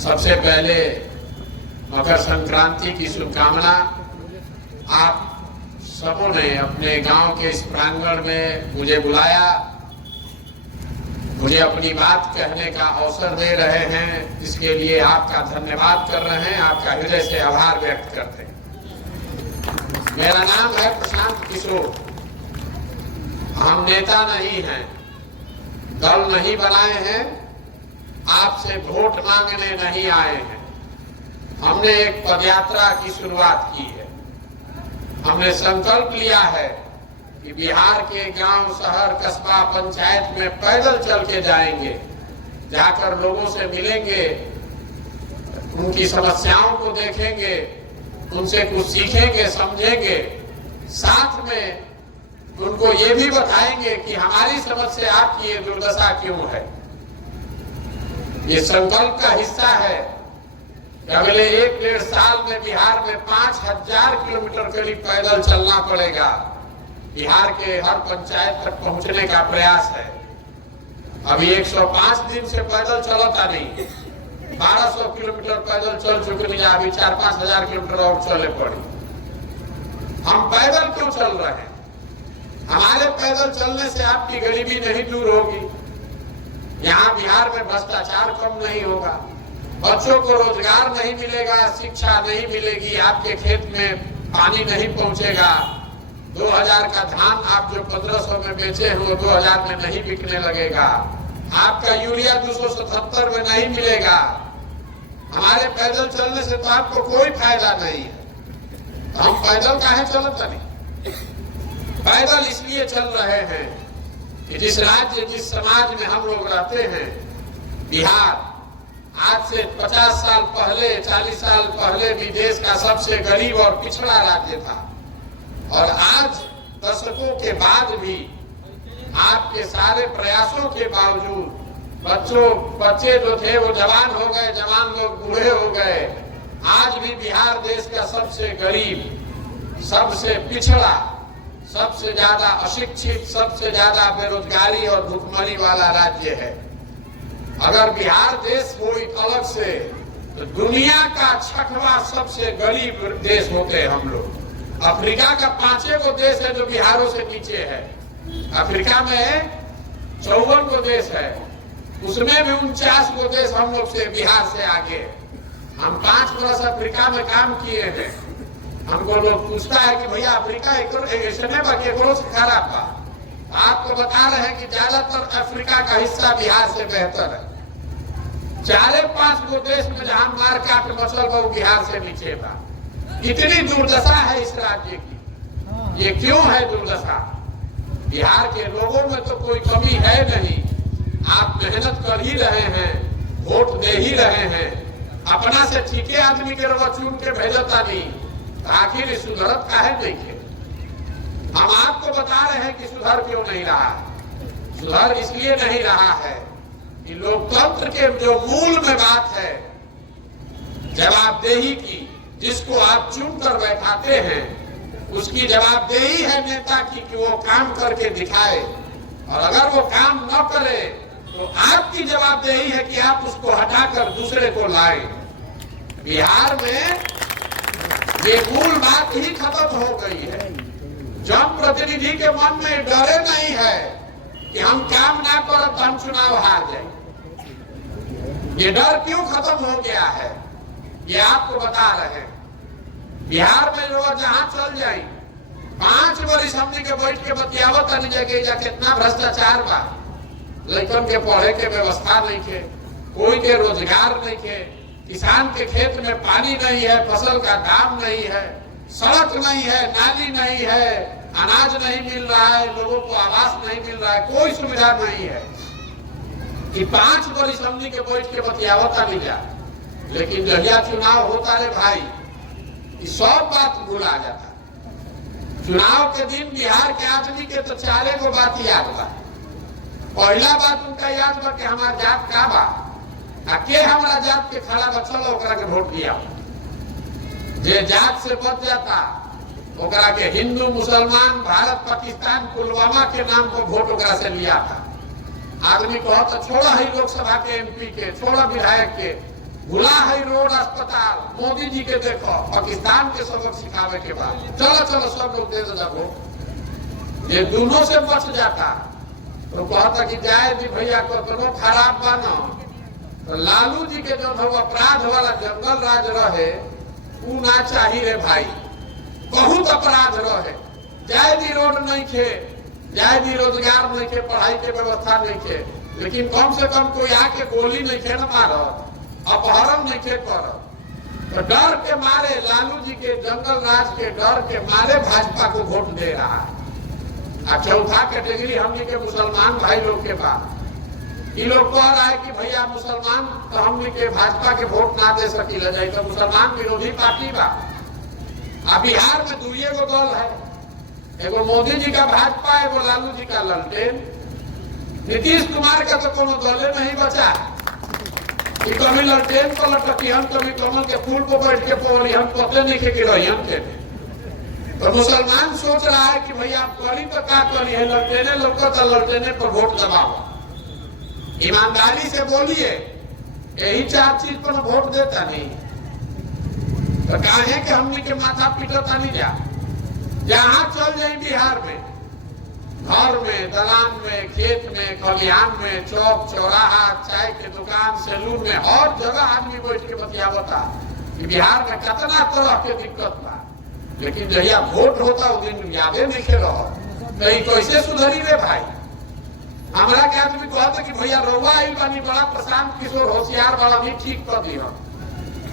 सबसे पहले मकर संक्रांति की शुभकामना। आप सबों ने अपने गांव के इस प्रांगण में मुझे बुलाया, मुझे अपनी बात कहने का अवसर दे रहे हैं, इसके लिए आपका धन्यवाद कर रहे हैं, आपका हृदय से आभार व्यक्त करते हैं। मेरा नाम है प्रशांत किशोर। हम नेता नहीं हैं, दल नहीं बनाए हैं, आपसे वोट मांगने नहीं आए हैं। हमने एक पदयात्रा की शुरुआत की है। हमने संकल्प लिया है कि बिहार के गांव, शहर, कस्बा, पंचायत में पैदल चल के जाएंगे, जाकर लोगों से मिलेंगे, उनकी समस्याओं को देखेंगे, उनसे कुछ सीखेंगे, समझेंगे, साथ में उनको ये भी बताएंगे कि हमारी समझ से आपकी ये दुर्दशा क्यों है। ये संकल्प का हिस्सा है कि अगले 1-1.5 साल में बिहार में 5000 किलोमीटर करीब पैदल चलना पड़ेगा। बिहार के हर पंचायत तक पहुंचने का प्रयास है। अभी 105 दिन से पैदल चलता नहीं, 1200 किलोमीटर पैदल चल चुके नहीं, अभी 4-5 हजार किलोमीटर और चले पड़े। हम पैदल क्यों चल रहे हैं? हमारे पैदल चलने से आपकी गरीबी नहीं दूर होगी, यहाँ बिहार में भ्रष्टाचार कम नहीं होगा, बच्चों को रोजगार नहीं मिलेगा, शिक्षा नहीं मिलेगी, आपके खेत में पानी नहीं पहुंचेगा, 2000 का धान आप जो 1500 में बेचे हैं वो 2000 में नहीं बिकने लगेगा, आपका यूरिया 277 में नहीं मिलेगा। हमारे पैदल चलने से तो आपको कोई फायदा नहीं है। तो हम पैदल काहे चलते नहीं? पैदल इसलिए चल रहे हैं कि जिस राज्य, जिस समाज में हम लोग रहते हैं, बिहार आज से 50 साल पहले, 40 साल पहले भी देश का सबसे गरीब और पिछड़ा राज्य था, और आज दशकों के बाद भी आपके सारे प्रयासों के बावजूद बच्चे जो थे वो जवान हो गए, जवान लोग बूढ़े हो गए। आज भी बिहार देश का सबसे गरीब, सबसे पिछड़ा, सबसे ज्यादा अशिक्षित, सबसे ज्यादा बेरोजगारी और भुखमरी वाला राज्य है। अगर बिहार देश कोई अलग से, तो दुनिया का 6वां सबसे गरीब देश होते हैं हम लोग। अफ्रीका का 5 गो देश है जो बिहारों से नीचे है। अफ्रीका में 54 गो देश है, उसमें भी 49 गो देश हम लोग से, बिहार से आगे। हम 5 वर्ष अफ्रीका में काम किए हैं। हमको लोग पूछता है कि भैया अफ्रीका ऐसे खराब बा। आपको बता रहे हैं कि ज्यादातर अफ्रीका का हिस्सा बिहार से बेहतर है। 4-5 गो देश में जहां मार काट मचल वो बिहार से नीचे था। इतनी दुर्दशा है इस राज्य की। ये क्यों है दुर्दशा? बिहार के लोगों में तो कोई कमी है नहीं। आप मेहनत कर ही रहे हैं, वोट दे ही रहे हैं, अपना से ठीके आदमी के रवा चुन के भेजता नहीं, आखिर सुधरत काहे नहीं है? हम आपको बता रहे हैं कि सुधर क्यों नहीं रहा है। सुधर इसलिए नहीं रहा है कि लोकतंत्र के जो मूल में बात है, जवाबदेही की, जिसको आप चुन कर बैठाते हैं, उसकी जवाबदेही है नेता की कि वो काम करके दिखाए, और अगर वो काम न करे तो आपकी जवाबदेही है कि आप उसको हटाकर दूसरे को लाएं। बिहार में ये मूल बात ही खत्म हो गई है। जनप्रतिनिधि के मन में डरे नहीं है कि हम काम ना करें तो हम चुनाव हार जाए। ये डर क्यों खत्म हो गया है, ये आपको बता रहे हैं। बिहार में लोग जहां चल जाए, 5 वर्ष हमने के बैठ के बतियावत नहीं जगह कितना भ्रष्टाचार बा। लड़कन के पढ़े के व्यवस्था नहीं थे, कोई के रोजगार नहीं थे, किसान के खेत में पानी नहीं है, फसल का दाम नहीं है, सड़क नहीं है, नाली नहीं है, अनाज नहीं मिल रहा है, लोगों को आवास नहीं मिल रहा है, कोई सुविधा नहीं है। कि 5 वर्ष हमने के बैठ के बतियावता नहीं जा, लेकिन जहिया चुनाव होता रे भाई, सब बात भुला जाता। चुनाव के दिन बिहार के आदमी के तो 4 गो बात याद बा। पहला बात उनका याद बा कि हमार जात का बा, के हमारा जात के खड़ा बचल ओकरा के वोट दिया। जे जात से बच जाता ओकरा के हिंदू, मुसलमान, भारत, पाकिस्तान, पुलवामा के नाम पर वोट ओकरा से लिया था। आदमी कहो तो छोड़ा है लोकसभा के एमपी के, छोड़ा विधायक के, भुला है रोड अस्पताल, मोदी जी के देखो पाकिस्तान के सबक सिखावे के बाद चलो चलो सब लोग दे दो, ये दोनों से बच जाता। तो कहता कि जाए जी भैया को तो खराब बनो, तो लालू जी के जो अपराध वाला जंगल राज रहे ऊ ना चाहिए रे भाई, बहुत अपराध रहे। जाए दी रोड नहीं थे, जाए दी रोजगार नहीं थे, पढ़ाई के व्यवस्था नहीं थे, लेकिन कम से कम कोई आके गोली नहीं थे न मारो, अपहरण नहीं थे करो। तो डर के मारे लालू जी के जंगल राज के डर के मारे भाजपा को वोट दे रहा है। और चौथा कैटेगरी हमने के मुसलमान भाई लोग के पास, ये लोग कह रहा है कि भैया मुसलमान तो हमने के भाजपा के वोट ना दे सकी जाए, तो मुसलमान विरोधी पार्टी बा। अब बिहार में दुइये गो दल है, एगो मोदी जी का भाजपा, एगो लालू जी का ललटेन। नीतीश कुमार का तो कोनो दले नहीं बचा, कि कभी ललटेन को लटकी हम, कभी कमल के फूल को बैठ के पोली हम, पते नहीं के रही हम थे। तो मुसलमान सोच रहा है कि भैया आप करी तो क्या करी है, ललटेने लोग तो ललटेने पर वोट दबाओ, ईमानदारी से बोलिए, यही चार चीज पर वोट देता नहीं। तो काहे कि हमने के माथा पीटता नहीं जा, जहां चल जाए बिहार में, घर में, दलान में, खेत में, खलिहान में, चौक चौराहा, चाय के दुकान, सैलून में, हर जगह आदमी बैठ के बतियावता कि बिहार में कितना तरह के दिक्कत बा। लेकिन जहिया वोट होता उस दिन यादे नहीं के रहो, कहीं कैसे सुधरी रे भाई। हमारा क्या आदमी कहता कि भैया रउआ आई बानी बड़ा प्रशांत किशोर होशियार वाला भी ठीक कर दिया।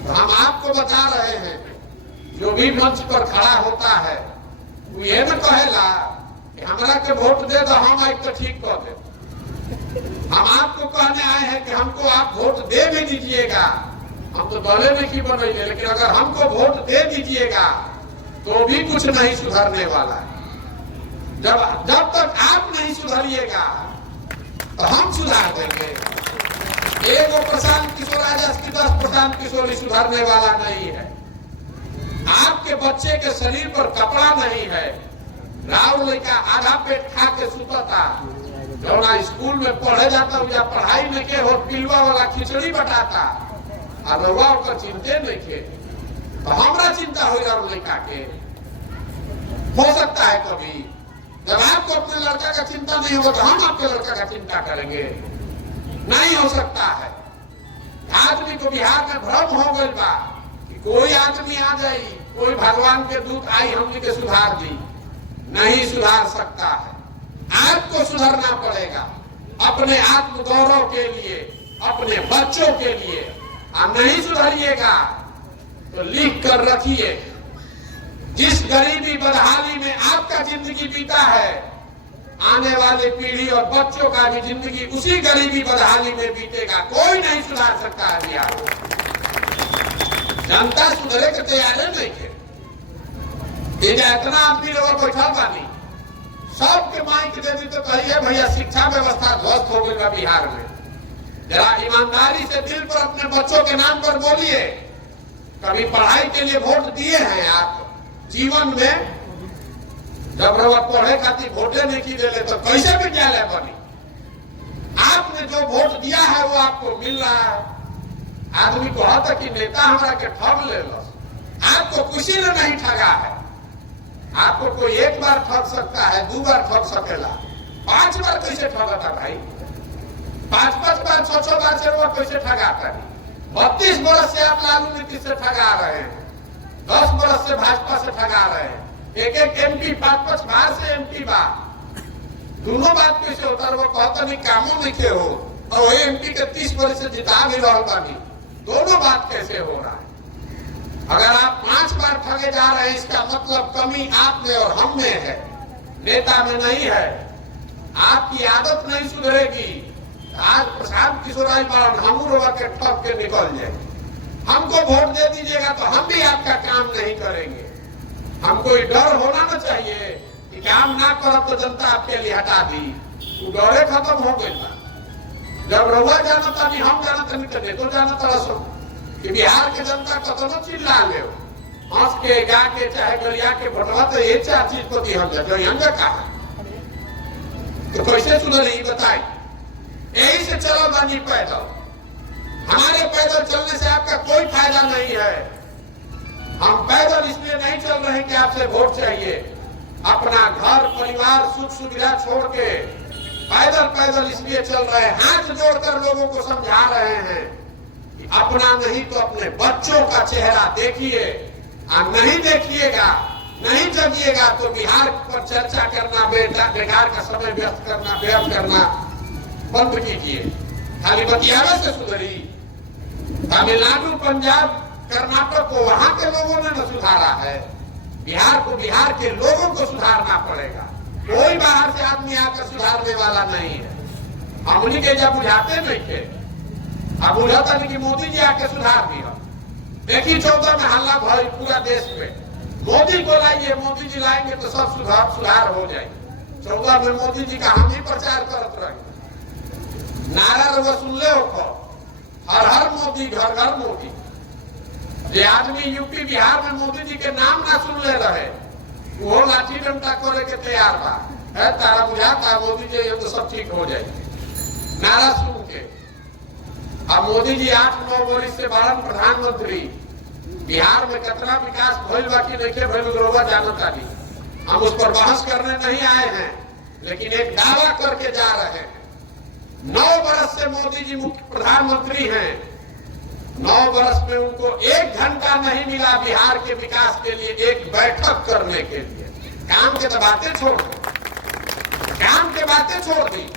तो हम आपको बता रहे हैं, जो भी मंच पर खड़ा होता है वो ये न कहेला कि हमरा के वोट दे दो, हम एक तो ठीक कर दे। हम आपको कहने आए हैं कि हमको आप वोट दे भी दीजिएगा, हम तो दले में की बनेंगे, लेकिन अगर हमको वोट दे दीजिएगा तो भी कुछ नहीं सुधरने वाला है। जब तक आप नहीं सुधरिएगा तो हम सुधार देंगे। एगो प्रशांत किशोर आज 10 प्रशांत किशोर सुधारने वाला नहीं है। आपके बच्चे के शरीर पर कपड़ा नहीं है, राव लड़का आधा पेट खा के सुतता, जौना स्कूल में पढ़े जाता या पढ़ाई नहीं के हो, पिलवा वाला खिचड़ी बटाता, और रउआ ओकर चिंते नहीं के, तो हमरा चिंता हो राव लड़का के। हो सकता है कभी जब आपको अपने लड़का का चिंता नहीं होगा तो हम आपके लड़का का चिंता करेंगे, नहीं हो सकता है। आदमी को बिहार में भ्रम हो गई बा कि कोई आदमी आ जाए, कोई भगवान के दूत आई हमने के सुधार दी, नहीं सुधार सकता है। आपको सुधरना पड़ेगा अपने आत्म गौरव के लिए, अपने बच्चों के लिए। आप नहीं सुधरिएगा तो लिख कर रखिए, जिस गरीबी बदहाली में आपका जिंदगी बीता है, आने वाली पीढ़ी और बच्चों का भी जिंदगी उसी गरीबी बदहाली में बीतेगा। कोई नहीं सुधार सकता है बिहार को। जनता सुधरे के तैयार नहीं थे। इतना आदमी लोग बैठा पानी, सबके माइक दे दी तो कहिए भैया शिक्षा व्यवस्था ध्वस्त हो गई बिहार में। जरा ईमानदारी से दिल पर अपने बच्चों के नाम पर बोलिए, कभी पढ़ाई के लिए वोट दिए हैं आप जीवन में? जब रवा पढ़े खातिर वोटे नहीं की दे तो कैसे विद्यालय बनी? आपने जो वोट दिया है वो आपको मिल रहा है। आदमी कहता कि नेता हमारा के ठग ले लो, आपको किसी ने नहीं ठगा है। आपको कोई एक बार ठग सकता है, 2 बार ठग सकेला, 5 बार कैसे ठगता भाई? 5-5 बार 6-6 बार से वो कैसे ठगाता है? 32 बरस से आप लालू नीतीश से ठगा रहे हैं, 10 बरस से भाजपा से ठगा रहे हैं। एक एमपी 5-5 बार से एमपी बा, दोनों बात कैसे होता है? वो कहता नहीं कामों नहीं के हो, और वही एमपी के 30 बरस से जिता भी रहा बानी, दोनों बात कैसे हो रहा है? अगर आप 5 बार ठगे जा रहे हैं, इसका मतलब कमी आप में और हम में है, नेता में नहीं है। आपकी आदत नहीं सुधरेगी। आज प्रशांत किशोर हम के ठग के निकल जाए। हमको वोट दे दीजिएगा तो हम भी आपका काम नहीं करेंगे। हमको ये डर होना ना चाहिए कि काम ना करब तो जनता आपके लिए हटा दी। वो डरे खत्म हो गई था। जब रउआ जाना था नहीं, हम जाना था नहीं, तो जाना था सो कि बिहार के जनता कतनो चिल्ला ले, हंस के गा के चाहे गरिया के भटवा, तो ये 4 चीज को दी हम जो यहाँ कहा तो कैसे सुधर ही बताए। यही से चलो बनी पैदल। हमारे पैदल चलने से आपका कोई फायदा नहीं है। हम पैदल इसलिए नहीं चल रहे कि आपसे वोट चाहिए। अपना घर परिवार सुख सुविधा छोड़ के पैदल पैदल इसलिए चल रहे हैं, हाथ जोड़कर लोगों को समझा रहे हैं कि अपना नहीं तो अपने बच्चों का चेहरा देखिए, और नहीं देखिएगा, नहीं जगिएगा तो बिहार पर चर्चा करना, बेकार का समय व्यस्त करना बंद कीजिए। खाली बतियावे से सुधरी? तमिलनाडु, पंजाब, कर्नाटक को वहां के लोगों ने न सुधारा है, बिहार को बिहार के लोगों को सुधारना पड़ेगा। कोई बाहर से आदमी आकर सुधारने वाला नहीं है। हम उन्हीं के जब बुझाते नहीं थे, अब बुझाता नहीं कि मोदी जी आके सुधार दिया। देखिए 14 में हल्ला भाई पूरा देश में, मोदी को लाइए, मोदी जी लाएंगे तो सब सुधार हो जाएगी। 14 में मोदी जी का हम ही प्रचार करते रहे। नारा लोग सुन ले हो, हर हर मोदी, घर घर मोदी। ये आदमी यूपी बिहार में मोदी जी के नाम ना सुन ले रहे, वो लाठी डंडा करे के तैयार बा है। तारा बुझाता मोदी जी ये तो सब ठीक हो जाए नारा सुन के। अब मोदी जी 8-9 वर्ष से बारह प्रधानमंत्री, बिहार में कितना विकास भइल बा कि नहीं भइल लोग जानता नहीं। हम उस पर बहस करने नहीं आए हैं, लेकिन एक दावा करके जा रहे हैं। 9 वर्ष से मोदी जी मुख्य प्रधानमंत्री हैं, 9 वर्ष में उनको 1 घंटा नहीं मिला बिहार के विकास के लिए एक बैठक करने के लिए। काम के तो बातें छोड़ दी, काम के बातें छोड़ दी।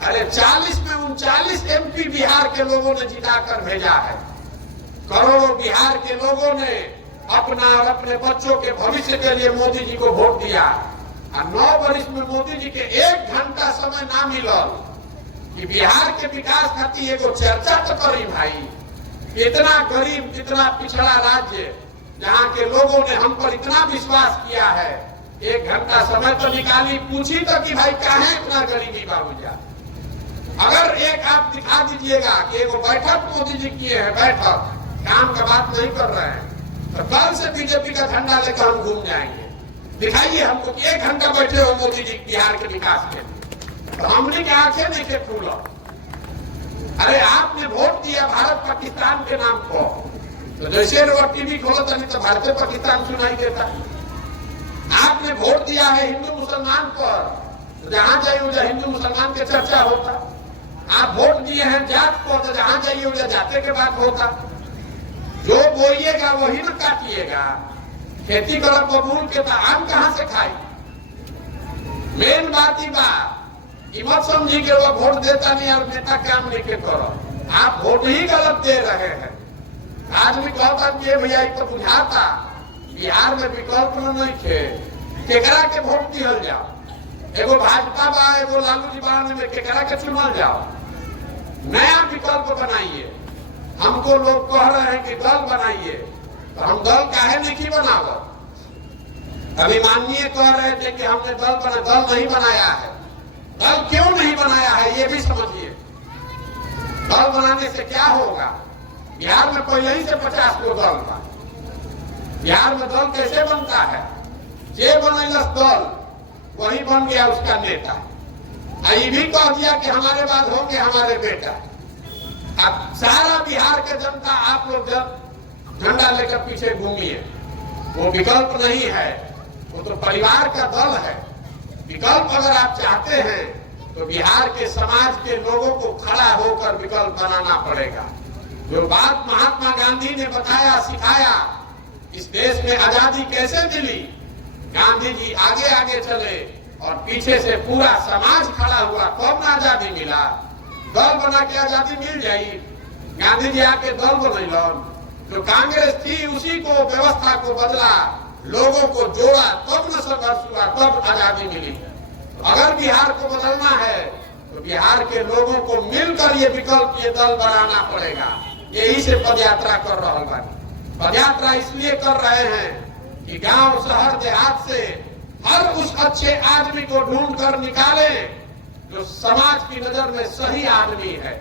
अरे 40 में 39 MP बिहार के लोगों ने जिताकर भेजा है। करोड़ों बिहार के लोगों ने अपना और अपने बच्चों के भविष्य के लिए मोदी जी को वोट दिया। और 9 वर्ष में मोदी जी के 1 घंटा समय ना मिला कि बिहार के विकास खातिर एगो चर्चा तो करी भाई। इतना गरीब, इतना पिछड़ा राज्य, जहाँ के लोगों ने हम पर इतना विश्वास किया है, 1 घंटा समय तो निकाली, पूछी तो कि भाई काहे इतना गरीबी बाबूजा। अगर एक आप दिखा दीजिएगा कि एगो बैठक मोदी जी किए हैं, बैठक, काम का बात नहीं कर रहे हैं, तो कल से बीजेपी का झंडा लेकर हम घूम जाएंगे। दिखाइए हमको कि 1 घंटा बैठे हो मोदी जी बिहार के विकास के लिए, तो हमने की आंखें नहीं के फूला। अरे आपने वोट दिया भारत पाकिस्तान के नाम को, तो जैसे लोग टीवी खोलता नहीं तो भारतीय पाकिस्तान सुनाई देता। आपने वोट दिया है हिंदू मुसलमान पर, तो जहां जाइए उधर हिंदू मुसलमान की चर्चा होता। आप वोट दिए हैं जात को, तो जहां जाइए उधर जाते के बात होता। जो बोइएगा वही न काटिएगा। खेती करो बबूल के तो आम कहां से खाई। मेन बात ही बात मत समझी कि वो वोट देता नहीं और नेता काम नहीं के करो। आप वोट ही गलत दे रहे हैं। आदमी कहता कि भैया तो बुझाता बिहार में विकल्प नहीं थे, केकरा के वोट दिहल जाओ। एगो भाजपा बा, एगो लालू जी बा, में केकरा के चुनल जाओ। नया विकल्प बनाइए। हमको लोग कह रहे हैं कि दल बनाइए, तो हम दल काहे नहीं बनाओ। अभी माननीय कह रहे थे कि हमने दल नहीं बनाया है। दल क्यों नहीं बनाया है ये भी समझिए। दल बनाने से क्या होगा। बिहार में पहले ही से 50 को दल था। बिहार में दल कैसे बनता है, जे बनैलस दल वही बन गया उसका नेता। ये भी कह दिया कि हमारे बाद होंगे हमारे बेटा। अब सारा बिहार के जनता आप लोग झंडा लेकर पीछे घूमिए, वो विकल्प नहीं है, वो तो परिवार का दल है। विकल्प अगर आप चाहते हैं तो बिहार के समाज के लोगों को खड़ा होकर विकल्प बनाना पड़ेगा। जो बात महात्मा गांधी ने बताया, सिखाया, इस देश में आजादी कैसे मिली, गांधी जी आगे आगे चले और पीछे से पूरा समाज खड़ा हुआ, कब ना आजादी मिला। दल बना के आजादी मिल जाई। गांधी जी आके दल बनैलन, जो कांग्रेस थी उसी को व्यवस्था को बदला, लोगों को जोड़ा, तब न संघर्ष हुआ, तब आजादी मिली। अगर बिहार को बदलना है तो बिहार के लोगों को मिलकर ये विकल्प, ये दल बनाना पड़ेगा। यही से पदयात्रा कर रहा बानी। पदयात्रा इसलिए कर रहे हैं कि गांव शहर देहात से हर उस अच्छे आदमी को ढूंढ कर निकाले जो समाज की नजर में सही आदमी है,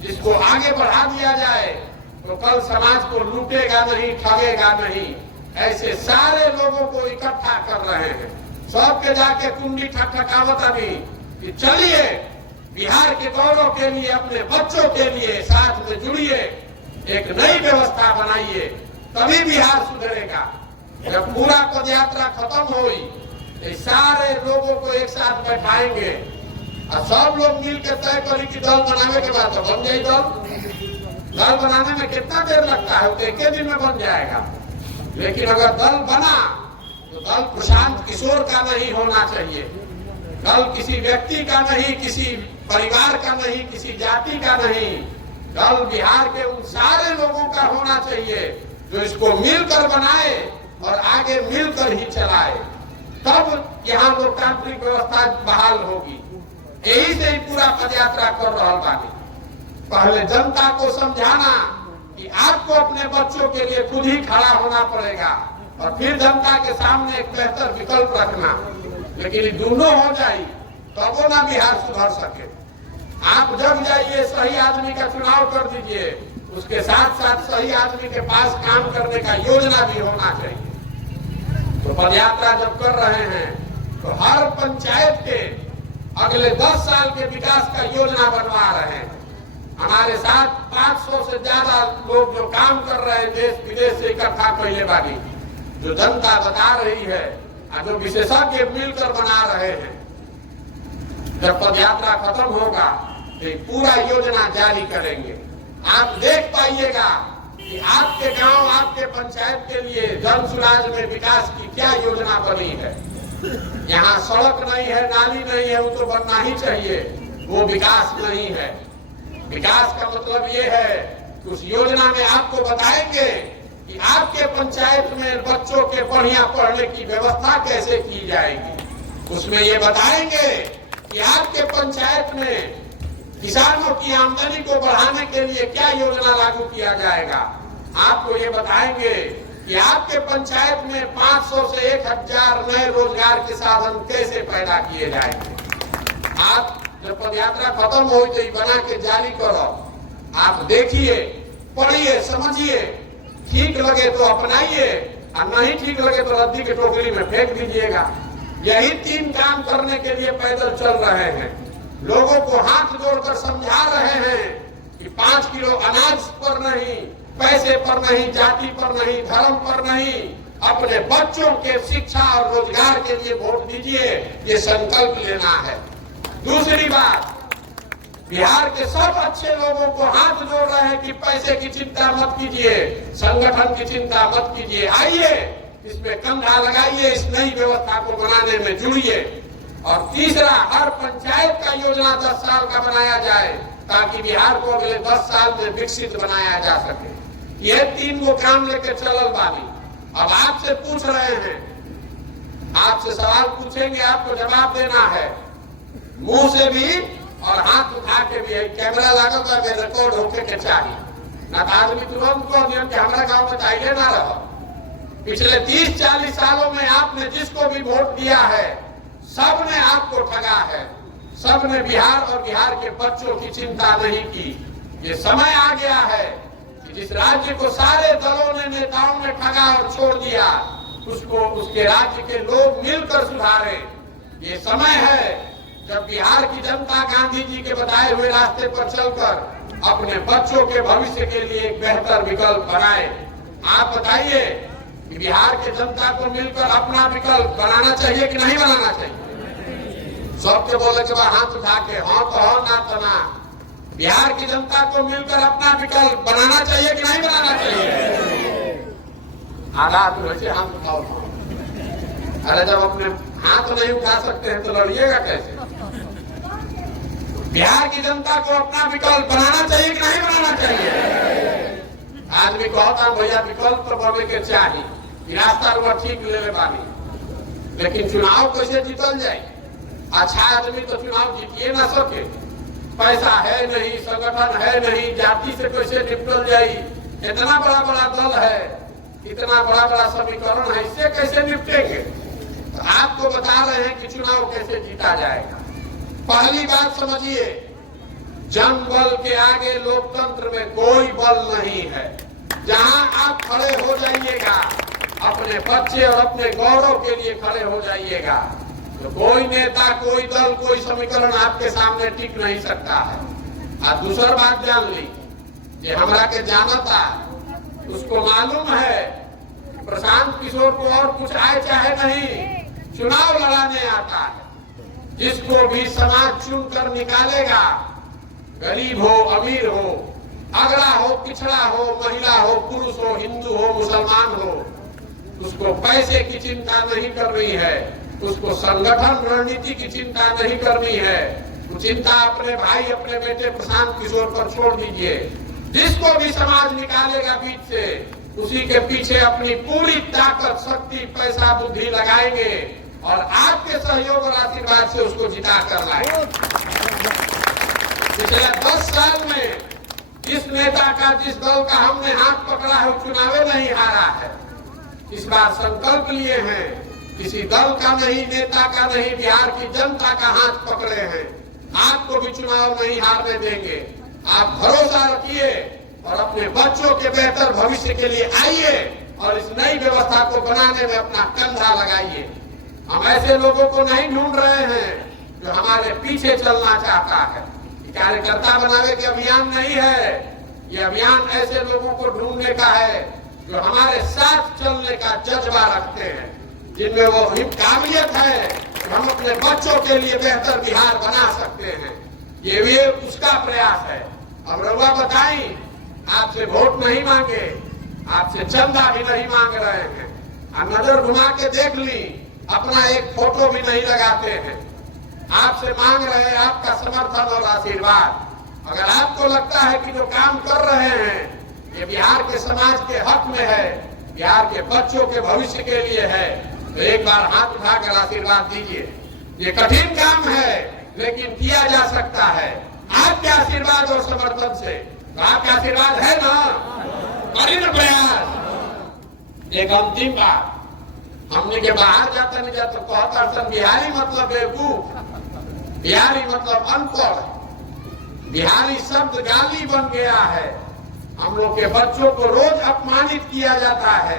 जिसको आगे बढ़ा दिया जाए तो कल समाज को लूटेगा नहीं, ठगेगा नहीं। ऐसे सारे लोगों को इकट्ठा कर रहे हैं। सबके जाके कुंडी ठकठकावत अभी कि चलिए बिहार के गौरव के लिए, अपने बच्चों के लिए साथ में जुड़िए, एक नई व्यवस्था बनाइए, तभी बिहार सुधरेगा। जब पूरा पदयात्रा खत्म हुई, ये सारे लोगों को एक साथ बैठाएंगे और सब लोग मिलकर तय करें कि दल बनाने के बाद तो बन जाए दल बनाने में कितना देर लगता है, वो एक दिन में बन जाएगा। लेकिन अगर दल बना तो दल प्रशांत किशोर का नहीं होना चाहिए, दल किसी व्यक्ति का नहीं, किसी परिवार का नहीं, किसी जाति का नहीं, दल बिहार के उन सारे लोगों का होना चाहिए जो इसको मिलकर बनाए और आगे मिलकर ही चलाए, तब यहाँ लोकतांत्रिक व्यवस्था बहाल होगी। यही से ही पूरा पदयात्रा कर रहा बानी। पहले जनता को समझाना कि आपको अपने बच्चों के लिए खुद ही खड़ा होना पड़ेगा और फिर जनता के सामने एक बेहतर विकल्प रखना। लेकिन ये दोनों हो जाए तब वो ना बिहार सुधर सके। आप जग जाइए, सही आदमी का चुनाव कर दीजिए, उसके साथ साथ सही आदमी के पास काम करने का योजना भी होना चाहिए। तो पदयात्रा जब कर रहे हैं तो हर पंचायत के अगले 10 साल के विकास का योजना बनवा रहे हैं। हमारे साथ 500 से ज्यादा लोग जो काम कर रहे हैं, देश विदेश से इकट्ठा पहले बारी, जो जनता बता रही है और जो विशेषज्ञ मिलकर बना रहे हैं। जब पदयात्रा खत्म होगा तो पूरा योजना जारी करेंगे। आप देख पाइएगा कि आपके गांव, आपके पंचायत के लिए जन सुराज में विकास की क्या योजना बनी है। यहाँ सड़क नहीं है, नाली नहीं है, वो तो बनना ही चाहिए, वो विकास नहीं है। विकास का मतलब ये है कि उस योजना में आपको बताएंगे कि आपके पंचायत में बच्चों के बढ़िया पढ़ने की व्यवस्था कैसे की जाएगी। उसमें ये बताएंगे कि आपके पंचायत में किसानों की आमदनी को बढ़ाने के लिए क्या योजना लागू किया जाएगा। आपको ये बताएंगे कि आपके पंचायत में 500 से 1000 नए रोजगार के साधन कैसे पैदा किए जाएंगे। आप जब पदयात्रा खत्म हो तो बना के जारी करो, आप देखिए, पढ़िए, समझिए, ठीक लगे तो अपनाइए और नहीं ठीक लगे तो रद्दी की टोकरी में फेंक दीजिएगा। यही 3 काम करने के लिए पैदल चल रहे हैं। लोगों को हाथ जोड़कर समझा रहे हैं कि 5 किलो अनाज पर नहीं, पैसे पर नहीं, जाति पर नहीं, धर्म पर नहीं, अपने बच्चों के शिक्षा और रोजगार के लिए वोट दीजिए, ये संकल्प लेना है। दूसरी बात, बिहार के सब अच्छे लोगों को हाथ जोड़ रहे हैं कि पैसे की चिंता मत कीजिए, संगठन की चिंता मत कीजिए, आइए इसमें कंधा लगाइए, इस नई व्यवस्था को बनाने में जुड़िए। और तीसरा, हर पंचायत का योजना 10 साल का बनाया जाए ताकि बिहार को अगले 10 साल में विकसित बनाया जा सके। ये 3 वो काम लेकर चलल बानी। अब आपसे पूछ रहे हैं, आपसे सवाल पूछेंगे, आपको जवाब देना है, मुंह से भी और हाथ उठा के भी। कैमरा लागल बा, रिकॉर्ड होके के चाहिए ना, आदमी तुरंत कह दिया कि हमारा गाँव में चाहिए ना रहो। पिछले 30-40 सालों में आपने जिसको भी वोट दिया है, सबने आपको ठगा है, सबने बिहार और बिहार के बच्चों की चिंता नहीं की। ये समय आ गया है कि जिस राज्य को सारे दलों ने, नेताओं ने ठगा और छोड़ दिया, उसको उसके राज्य के लोग मिलकर सुधारे। ये समय है जब बिहार की जनता गांधी जी के बताए हुए रास्ते पर चलकर अपने बच्चों के भविष्य के लिए एक बेहतर विकल्प बनाए। आप बताइए कि बिहार की जनता को मिलकर अपना विकल्प बनाना चाहिए कि नहीं बनाना चाहिए। सबके बोले के बाद हाथ उठा के हाँ तो हो, ना तो ना। बिहार की जनता को मिलकर अपना विकल्प बनाना चाहिए कि नहीं बनाना चाहिए। आधा आदमी वैसे हाथ उठाओ। अरे जब अपने हाथ नहीं उठा सकते हैं तो लड़िएगा कैसे। बिहार की जनता को अपना विकल्प बनाना चाहिए कि नहीं बनाना चाहिए। आदमी कहता भैया विकल्प तो बने के चाहिए, रास्ता रुआ ठीक ले बानी, लेकिन चुनाव कैसे जीतल जाए। अच्छा आदमी तो चुनाव जीतिए ना सके, पैसा है नहीं, संगठन है नहीं, जाति से कैसे निपटल जाए। इतना बड़ा बड़ा दल है, इतना बड़ा बड़ा समीकरण है, इससे कैसे निपटेंगे। तो आपको बता रहे हैं कि चुनाव कैसे जीता जाएगा। पहली बात समझिए, जन बल के आगे लोकतंत्र में कोई बल नहीं है। जहां आप खड़े हो जाइएगा, अपने बच्चे और अपने गौरव के लिए खड़े हो जाइएगा, तो कोई नेता, कोई दल, कोई समीकरण आपके सामने टिक नहीं सकता है। और दूसरी बात जान ली, ये हमरा के जानता, उसको मालूम है प्रशांत किशोर को और कुछ आए चाहे नहीं, चुनाव लड़ाने आता है। जिसको भी समाज चुनकर निकालेगा, गरीब हो, अमीर हो, अगड़ा हो, पिछड़ा हो, महिला हो, पुरुष हो, हिंदू हो, मुसलमान हो, उसको पैसे की चिंता नहीं करनी है, उसको संगठन रणनीति की चिंता नहीं करनी है। वो चिंता अपने भाई, अपने बेटे प्रशांत किशोर पर छोड़ दीजिए। जिसको भी समाज निकालेगा बीच से, उसी के पीछे अपनी पूरी ताकत, शक्ति, पैसा, बुद्धि लगाएंगे और आपके सहयोग और आशीर्वाद से उसको जिता कर लाएंगे। पिछले 10 साल में जिस नेता का, जिस दल का हमने हाथ पकड़ा है, वो चुनाव नहीं हारा है। इस बार संकल्प लिए हैं, किसी दल का नहीं, नेता का नहीं, बिहार की जनता का हाथ पकड़े हैं। आपको भी चुनाव नहीं हारने देंगे। आप भरोसा रखिए और अपने बच्चों के बेहतर भविष्य के लिए आइए और इस नई व्यवस्था को बनाने में अपना कंधा लगाइए। हम ऐसे लोगों को नहीं ढूंढ रहे हैं जो हमारे पीछे चलना चाहता है। कार्यकर्ता बनाने के अभियान नहीं है, ये अभियान ऐसे लोगों को ढूंढने का है जो हमारे साथ चलने का जज्बा रखते हैं, जिनमें वो काबिलियत है कि हम अपने बच्चों के लिए बेहतर बिहार बना सकते हैं। ये भी उसका प्रयास है। अब रउआ बताई, आपसे वोट नहीं मांगे, आपसे चंदा भी नहीं मांग रहे हैं, आप नजर घुमा के देख ली, अपना एक फोटो भी नहीं लगाते हैं। आपसे मांग रहे हैं आपका समर्थन और आशीर्वाद। अगर आपको लगता है कि जो काम कर रहे हैं ये बिहार के समाज के हक में है, बिहार के बच्चों के भविष्य के लिए है, तो एक बार हाथ उठाकर आशीर्वाद दीजिए। ये कठिन काम है लेकिन किया जा सकता है आपके आशीर्वाद और समर्थन से। तो आपका आशीर्वाद है ना, करिए ना प्रयास। एक अंतिम बात, हमने के बाहर जाता नहीं जाता कहता बिहारी मतलब बेवकूफ, बिहारी मतलब अनपढ़, बिहारी शब्द गाली बन गया है। हम लोग के बच्चों को रोज अपमानित किया जाता है।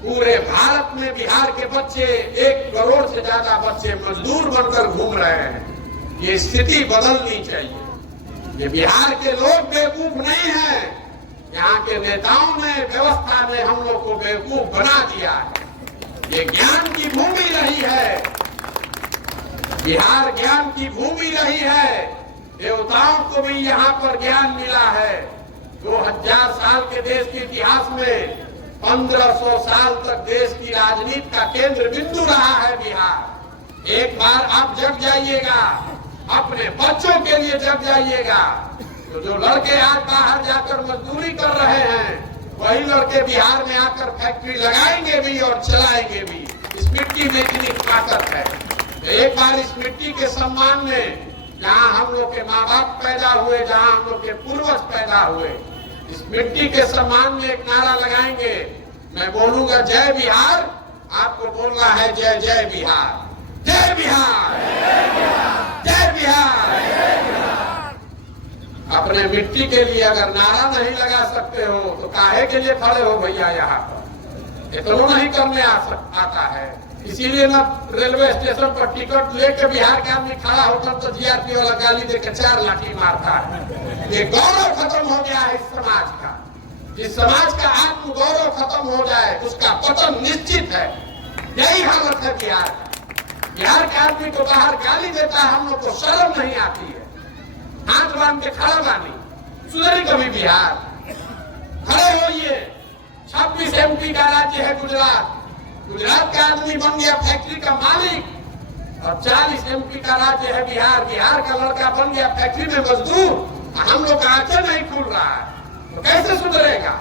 पूरे भारत में बिहार के बच्चे 1 करोड़ से ज्यादा बच्चे मजदूर बनकर घूम रहे हैं। ये स्थिति बदलनी चाहिए। ये बिहार के लोग बेवकूफ नहीं हैं, यहाँ के नेताओं ने, व्यवस्था ने हम लोग को बेवकूफ बना दिया है। ये ज्ञान की भूमि रही है, बिहार ज्ञान की भूमि रही है। देवताओं को भी यहाँ पर ज्ञान मिला है। 2000 साल के देश के इतिहास में 1500 साल तक देश की राजनीति का केंद्र बिंदु रहा है बिहार। एक बार आप जग जाइएगा, अपने बच्चों के लिए जग जाइएगा। तो जो लड़के आज बाहर जाकर मजदूरी कर रहे हैं, वही लड़के बिहार में आकर फैक्ट्री लगाएंगे भी और चलाएंगे भी। इस मिट्टी में इतनी ताकत है। तो एक बार इस मिट्टी के सम्मान में, जहाँ हम लोग के माँ बाप पैदा हुए, जहाँ हम लोग के पूर्वज पैदा हुए, इस मिट्टी के सम्मान में एक नारा लगाएंगे। मैं बोलूंगा जय बिहार, आपको बोलना है जय जय बिहार, जय बिहार, जय बिहार। अपने मिट्टी के लिए अगर नारा नहीं लगा सकते हो तो काहे के लिए खड़े हो भैया यहाँ पर? इतना नहीं करने आता है। इसीलिए ना रेलवे स्टेशन पर टिकट लेके बिहार के आदमी खड़ा होता तो जीआरपी वाला गाली देकर 4 लाठी मारता है। ये गौरव खत्म हो गया है इस समाज का। जिस समाज का आत्म गौरव खत्म हो जाए उसका पतन निश्चित है। यही हालत है बिहार का। बिहार के आदमी को बाहर गाली देता है, हम लोग को शर्म नहीं आती है। हाथ बांध के खड़ा बानी, सुधरी कभी बिहार? खड़े होइए। 26 MP का राज्य है गुजरात। गुजरात का आदमी बन गया फैक्ट्री का मालिक और 40 MP का राज्य है बिहार। बिहार का लड़का बन गया फैक्ट्री में मजदूर। हम लोग का आंखें नहीं खुल रहा है, तो कैसे सुधरेगा?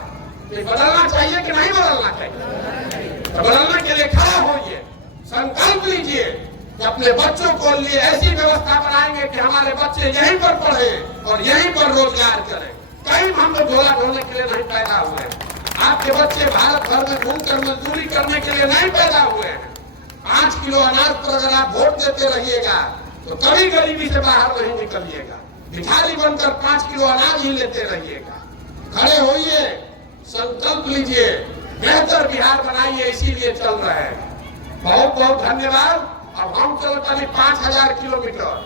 ये बदलना चाहिए कि नहीं बदलना चाहिए? तो बदलने के लिए खड़ा होइए, संकल्प लीजिए कि अपने बच्चों को लिए ऐसी व्यवस्था बनाएंगे कि हमारे बच्चे यहीं पर पढ़े और यहीं पर रोजगार करें। कहीं हम लोग झोला ढोने के लिए नहीं पैदा हुए। आपके बच्चे भारत भर में घूमकर मजदूरी करने के लिए नहीं पैदा हुए हैं। 5 किलो अनाज पर अगर आप वोट देते रहिएगा तो कभी गरीबी से बाहर नहीं निकलिएगा। भिखारी बनकर 5 किलो अनाज ही लेते रहिएगा। खड़े होइए, संकल्प लीजिए, बेहतर बिहार बनाइए, इसीलिए चल रहे हैं। बहुत बहुत धन्यवाद। अब हम चलता 5000 किलोमीटर।